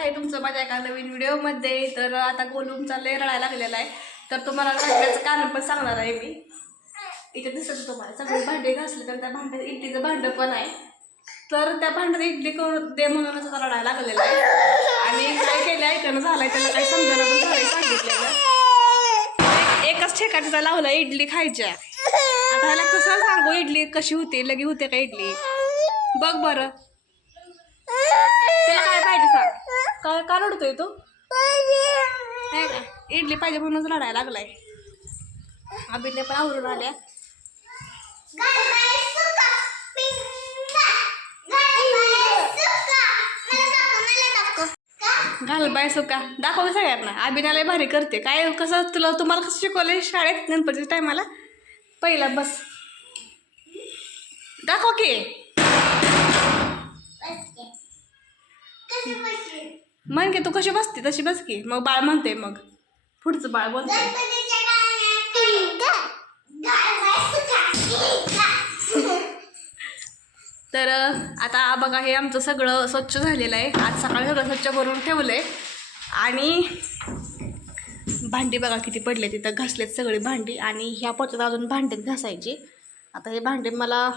आहे तुमचं माझ्या एका नवीन व्हिडिओमध्ये. तर आता गोलूम चाललंय रडायला लागलेला आहे. तर तुम्हाला रडण्याचं कारण पण सांगणार आहे मी. इथे दिसत तुम्हाला. सगळे भांडे घासले तर त्या भांड्यात इडलीचं भांडं पण आहे. तर त्या भांड्यात इडली करून दे म्हणूनच आता रडायला लागलेला आहे. आणि काय केलं ऐकणं झालंय त्याला काही समजायला पण झालंय सांगितलेलं. एकाच एकच लावला इडली खायच्या. आता ह्याला कसं सांगू? इडली कशी होते? लगी होते का इडली? बघ बरं तुला काय पाहिजे सांग का रडतोय तू? नाही का इडली पाहिजे म्हणूनच रडायला लागलाय. अभिनय पण आवरून आल्या. घाल बाय सुका. दाखव सगळ्यांना. अभिनयाला भारी करते. काय कसं तुला तुम्हाला कसं शिकवलंय शाळेत गणपतीच्या टायमाला? पहिला बस. दाखव की. म्हण की तू कशी बसते? तशी बस की मग बाळ म्हणते मग पुढचं बाळ बोलते तर आता बघा हे आमचं सगळं स्वच्छ झालेलं आहे. आज सकाळी सगळं स्वच्छ करून ठेवलं आहे आणि भांडी बघा किती पडले तिथं घासलेत सगळी भांडी आणि ह्या पोत्यात अजून भांडीत घासायची. आता हे भांडे मला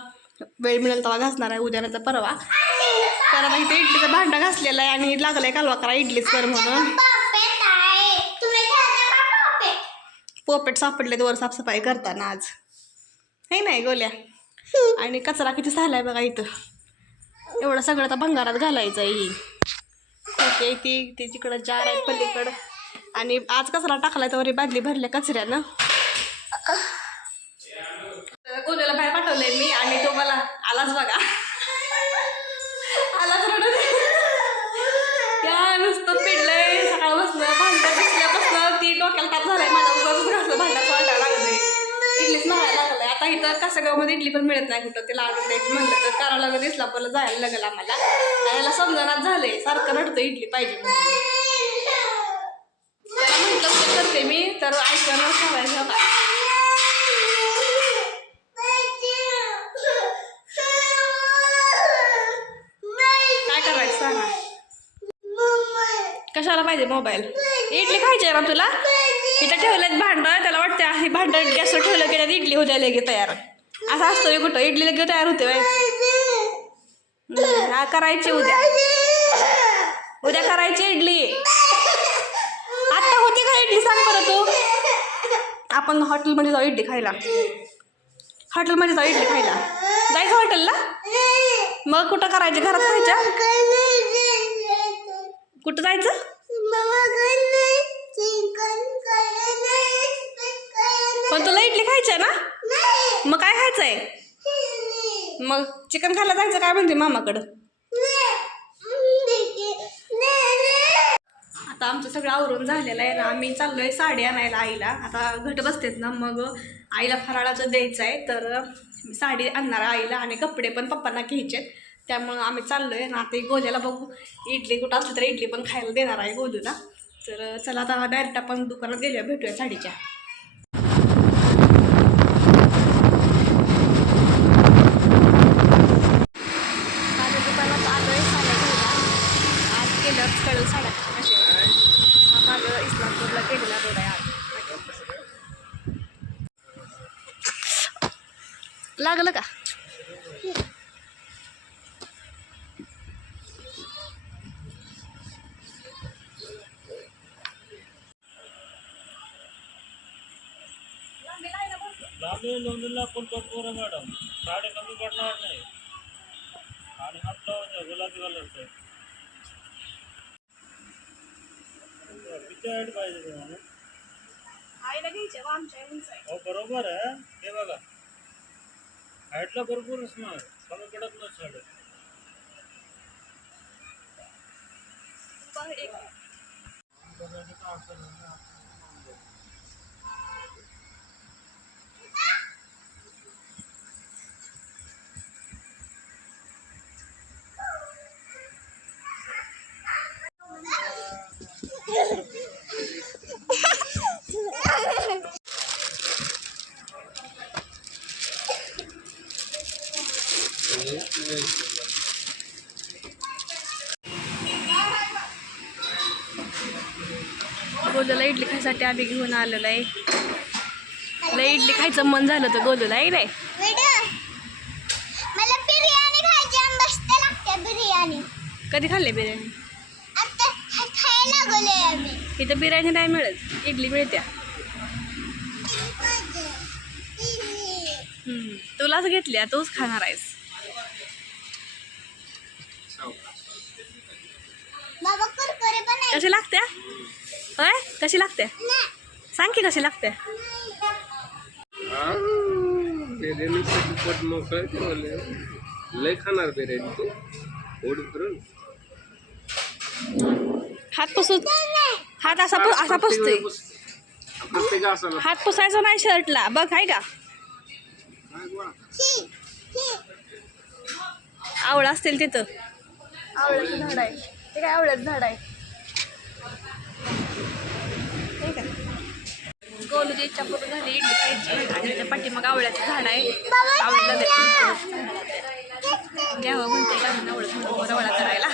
वेळ मिळेल तेव्हा घासणार आहे. उद्या नाही तर परवा. आता इथे इडलीचा भांडा घासलेला आहे आणि लागलाय कालवा करा इडलीच कर म्हणून. पोपेट सापडले वर साफसफाई करताना आज. हे नाही गोल्या? आणि कचरा किती झालाय बघा इथं. एवढं सगळं आता भंगारात घालायचं आहे ही. ओके ती ती तिकडं जार आहे पलीकडं. आणि आज कचरा टाकलाय तर बादली भरल्या कचऱ्यानं. गोल्याला बाहेर पाठवलंय मी आणि तो मला आलाच बघा आलाच रडत त्या नुसतं पिडलंय सकाळ बसलं भांड्यात बसल्यापासनं ती डोक्याला ताप झालाय माझ्या उगाच घासलं भांड्यात वाटायला लागलंय इडलीच मागायला लागलाय आता इथं कासेगावमध्ये इडली पण मिळत नाही कुठं. ते आणून द्यायची म्हणलं तर करायला दिसला पण जायला लागलं आम्हाला. आणि याला समजणात झालंय सारखं रडतं इडली पाहिजे त्याला म्हटलं करते मी तर ऐकणं सांगायचं का काय करायचं सांगा? कशाला पाहिजे मोबाईल? इडली खायची आहे ना तुला? इथं ठेवलं भांडं त्याला वाटतं हे भांडं गॅसवर ठेवलं की त्यात इडली होत्या लगे तयार. असं असतं कुठं? इडली लगे तयार होते बाय हा करायची उद्या. उद्या करायची इडली. आत्ता होती का इडली? सांग बरं तू. आपण हॉटेलमध्ये जाऊ इडली खायला. हॉटेलमध्ये जाऊ इडली खायला. जायचं हॉटेलला? मग कुठं करायची? घरात खायच्या कुठं जायचं? पण तुला इडली खायची ना? मग काय खायचंय? मग चिकन खायला जायचं काय म्हणते मामाकडं? आता आमचं सगळं आवरून झालेलं आहे ना. आम्ही चाललोय साडी आणायला आईला. आता घट बसतेत ना मग आईला फराळाचं द्यायचं आहे. तर साडी आणणार आहे आईला आणि कपडे पण पप्पांना घ्यायचे त्यामुळं आम्ही चाललोय ना आता गोल्याला बघू. इडली कुठं असली तर इडली पण खायला देणार आहे गोलूला. तर चला आता डायरेक्ट आपण दुकानात गेल्या भेटूया साडीच्या साड्या दुकानात आलोय साड्या घ्यायला आज केलं कळलं साड्या कशा आहेत. हा माझं इस्लामपूरला केलेला रोड आहे आज लागलं का? पण भरपूर आहे मॅडम? साडे कमी पडणार नाही. आणि हात लावायचा गुलाबी कलरचा किती हाईट पाहिजे तुम्हाला. आईला घ्यायचे आमच्या उंच आहे. हो बरोबर आहे. हे बघा. हाईटला भरपूर असणार कमी पडत नाही साडे बघ एक इडली खायसाठी आम्ही घेऊन आलेलो आहे. लय इडली खायचं मन झालं तर गोलूला आहे नाही बिर्याणी कधी खाल्ले बिर्याणी? इथं बिर्याणी नाही मिळत. इडली मिळत्या. तुलाच घेतल्या तूच खाणार आहेस. कशी लागत्या? कशी लागते? सांग की कशी लागते? बिर्याणीसाठी लय खाणार बिर्याणी तू ओढ करून हात पुसून हात असा पु- असा पुसतोय. हात पुसायचा नाही शर्टला. बघ आहे का? आवळा असतील तिथं. आवळ्याचं झाड आहे. ते काय आवळ्याचं झाड आहे ठीक आहे गोलूची इच्छा पूर्ण झाली इडली खायची आणि त्याच्या पाठीमाग आवळ्याचं झाड आहे. आवडीला घ्यावं म्हणते कारण आवडत करायला.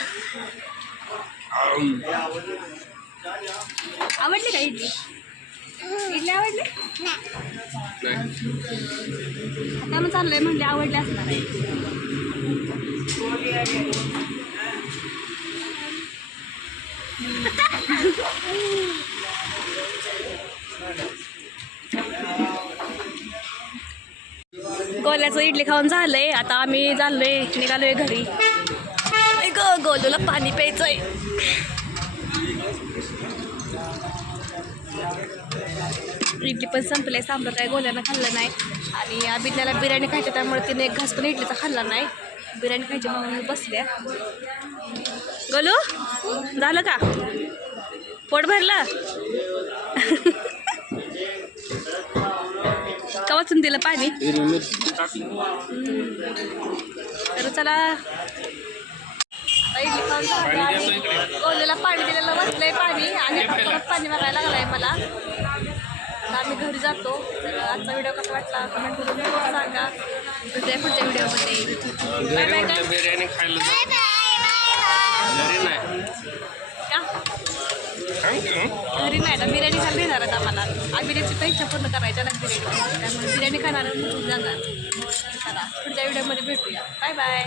आवडली का इडली? इडली आवडली? आता मग चाललंय म्हणले आवडले असणार. आहे गोल्याचं इडली खाऊन झालंय. आता आम्ही चाललोय निघालोय घरी. ग गोलूला पाणी प्यायचंय. इडली पण संपलंय सांबर काय गोल्यानं खाल्लं नाही. आणि अभिज्ञाला बिर्याणी खायची त्यामुळे तिने एक घास पण इडलीचा खाल्ला नाही. बिर्याणी खायची म्हणून बसल्या. गोलू झालं का? पोट भरलं? कवाचून दिलं पाणी. तर चला. आता पाणी दिलेलं वाचलंय पाणी. आणि परत पाणी मारायला लागलाय मला. आम्ही घरी जातो. तर आजचा व्हिडिओ कसा वाटला? कमेंट करून सांगा. पुढच्या व्हिडिओमध्ये बाय बाय घरी नाही का सांग की, हं? घरी नाही ना बिर्याणी खायला देणार आहेत आम्हाला. आम्ही त्याची इच्छा पूर्ण करायच्या ना बिर्याणी त्यामुळे बिर्याणी खाणार जाणार. चला पुढच्या व्हिडिओमध्ये भेटूया. Bye bye